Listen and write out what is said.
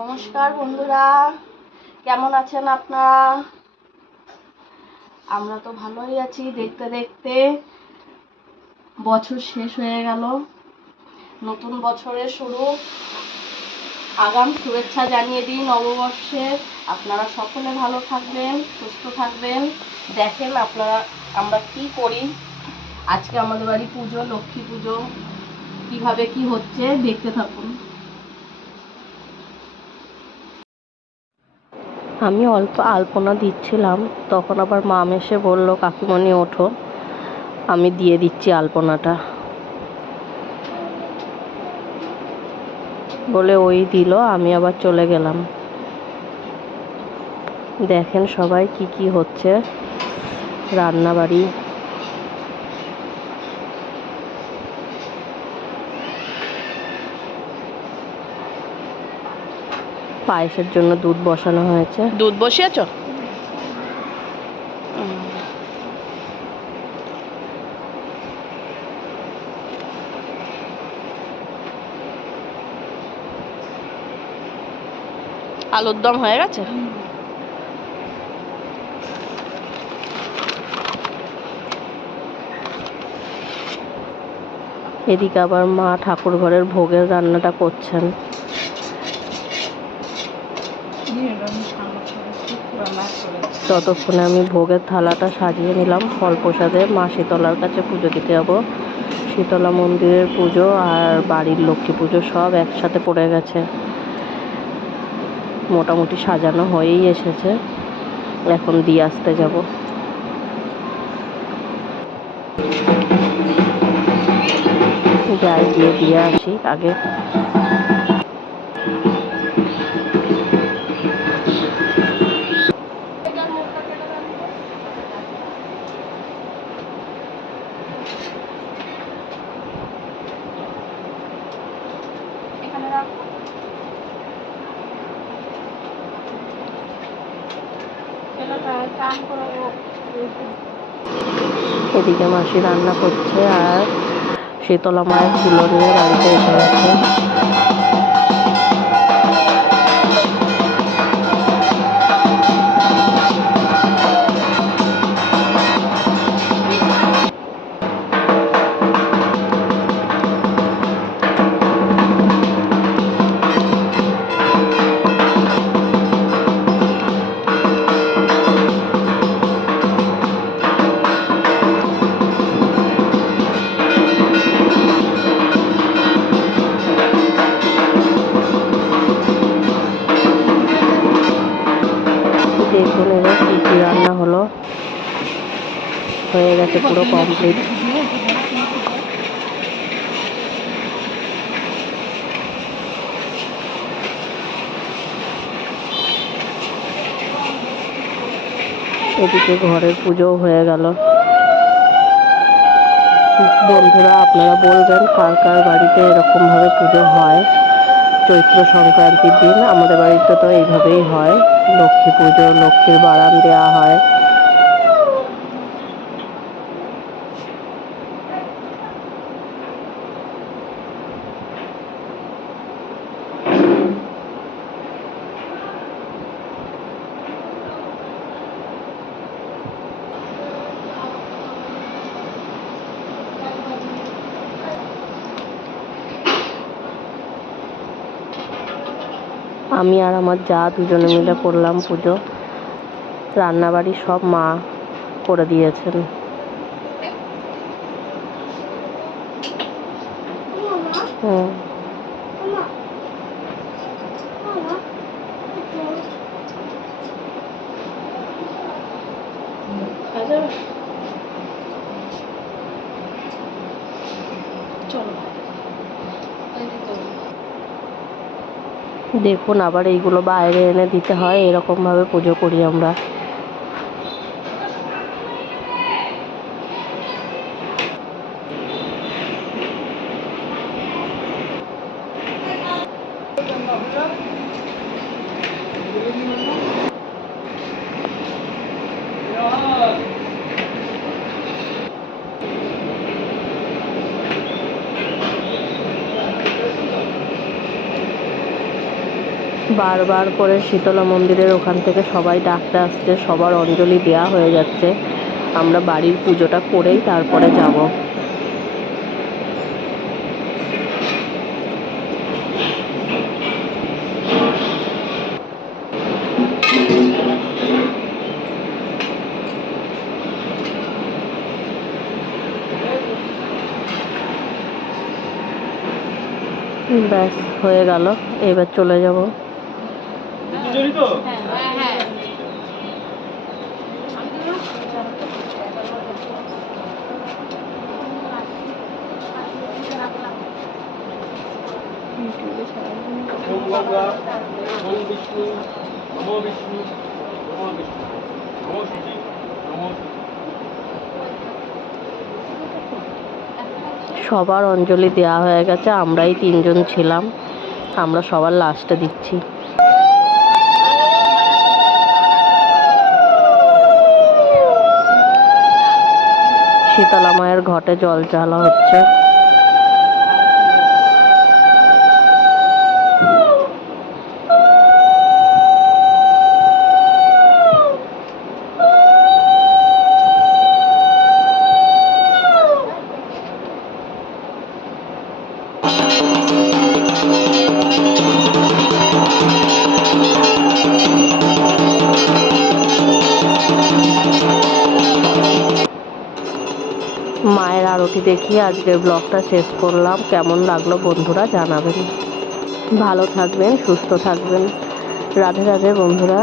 নমস্কার বন্ধুরা, কেমন আছেন আপনারা? আমরা তো ভালোই আছি। দেখতে দেখতে বছর শেষ হয়ে গেল, নতুন বছরের শুরু। আগাম শুভেচ্ছা জানিয়ে দিই নববর্ষের। আপনারা সকলে ভালো থাকবেন, সুস্থ থাকবেন। দেখেন আমরা কি করি। আজকে আমাদের বাড়ি পুজো, লক্ষ্মী পুজো। কিভাবে কি হচ্ছে দেখতে থাকুন। আমি অল্প আলপনা দিচ্ছিলাম, তখন আবার মাম এসে বলল, কাকিমণি ওঠো, আমি দিয়ে দিচ্ছি আলপনাটা, বলে ওই দিল। আমি আবার চলে গেলাম। দেখেন সবাই কি কি হচ্ছে রান্নাবাড়ি। পায়েসের জন্য দুধ বসানো হয়েছে। দুধ বসিয়েছ? আলুর দম হয়ে গেছে। এদিকে আবার মা ঠাকুর ঘরের ভোগের রান্নাটা করছেন। ততক্ষণে আমি ভোগের থালাটা সাজিয়ে নিলাম। ফল প্রসাদে মা শীতলার কাছে পুজো দিতে যাবো। শীতলা মন্দিরের পুজো আর বাড়ির লক্ষ্মী পুজো সব একসাথে পড়ে গেছে। মোটামুটি সাজানো হয়েই এসেছে, এখন দিয়ে আসতে যাব। যাই গিয়ে দিয়ে আসি আগে। এদিকে মাসি রান্না করছে আর শীতলা মায়ের ফুলো নিয়ে বাড়িতে এসে গেছে। দেখুন এবার কি কি রান্না হলো, হয়ে গেছে পুরো কমপ্লিট। এদিকে ঘরের পুজোও হয়ে গেল। বন্ধুরা, আপনারা বলবেন কার কার বাড়িতে এরকম ভাবে পুজো হয় চৈত্র সংক্রান্তির দিন। আমাদের বাড়িতে তো এইভাবেই হয়। লক্ষ্মী পুজো, লক্ষ্মীর বারান দেওয়া হয়। আমি আর আমার যা দুজনে মিলে করলাম পুজো। রান্নাবাড়ি সব মা করে দিয়েছেন। দেখুন আবার এইগুলো বাইরে এনে দিতে হয়, এরকম ভাবে পুজো করি আমরা। বারবার করে শীতলা মন্দিরের ওখান থেকে সবাই ডাকতে আসছে, সবার অঞ্জলি দেওয়া হয়ে যাচ্ছে। আমরা বাড়ির পুজোটা করেই তারপরে যাব। ব্যাস হয়ে গেল, এবার চলে যাব। সবার অঞ্জলি দেওয়া হয়ে গেছে, আমরাই 3 জন ছিলাম, আমরা সবার লাস্টে দিচ্ছি। শীতলা মায়ের ঘটে জল ঢালা হচ্ছে। মায়ের আরতি দেখিয়ে আজকের ব্লগটা শেষ করলাম। কেমন লাগলো বন্ধুরা জানাবেন। ভালো থাকবেন, সুস্থ থাকবেন। রাধে রাধে বন্ধুরা।